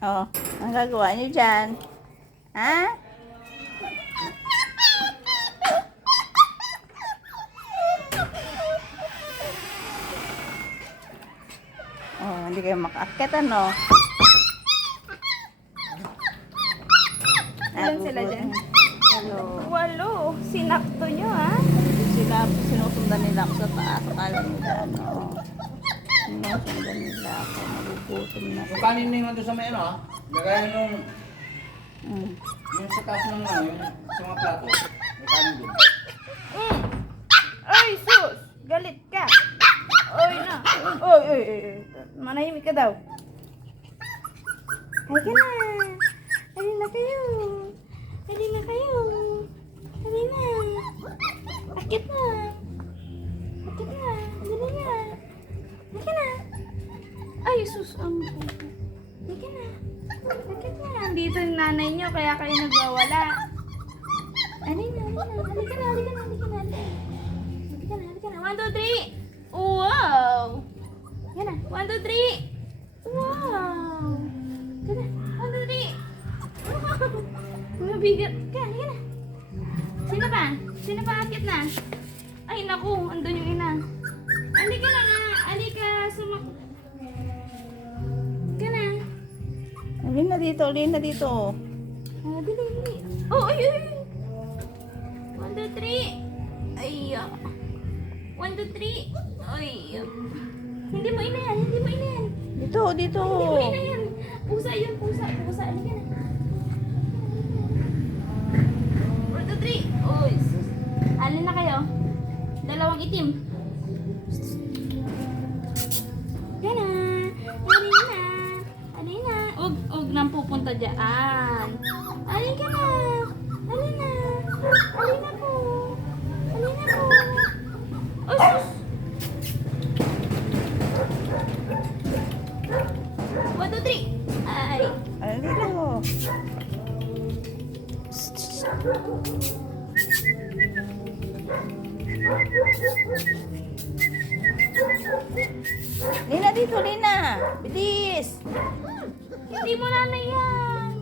Oh, ang gagawa niyo dyan? Ha? Oh, hindi kayo makaakyat, ano? Ilan sila dyan? Hello. 8. Sinakto nyo, ha? Sinusundan nila ako sa taas. Akala nila, ano. Sinusundan nila ako. Nagugutom na. Yung kanin na yung nandun sa may ano ah. Lagayan nung Mm. yung sa taas ng ano, yung sa mga plato. May kanin dun. Ay, sus! Galit ka! Oy na! Oy, oy, oy, oy. Manahimik ka daw. Ay ka na! Halina na kayo! Halina na kayo! Halina na! Akit na! Akit na! Halina na! Halika na! Ay, sus! Halika na! Akit na! Andito yung nanay nyo, kaya kayo nagwawala. Halina, halina! Halika na! Halika na! Halika na! Halika na! Halika na! 1, 2, 3! Wow! Yan na! 1, 2, 3! Wow! Yan na! 1, 2, 3! Mabigat ka! Halika na! Sino pa? Sino pa akit na? Ay, naku! Andun yung ina. Halika na nga! Halika! Sumak... Halika na! Alin na dito, alin na dito. Ah, dali, dali. Oh, ay, ay! 1, 2, 3! Ay, 1, 2, 3! Ay, hindi mo ina yan! Hindi mo ina yan! Dito, dito. Hindi mo ina yan! Pusa yun! Pusa! Pusa! Halika na! 1, 2, 3! Uy! sus. Alin na kayo? Dalawang itim. Yan na! Alin na! Alin na! Huwag nang pupunta dyan. Alin ka na! Alin na! Alin na po! Alin na po! Oh, sus! 1, 2, 3! Ay! Alin dito. Lina dito, Lina. Bilis. Hindi mo na yan!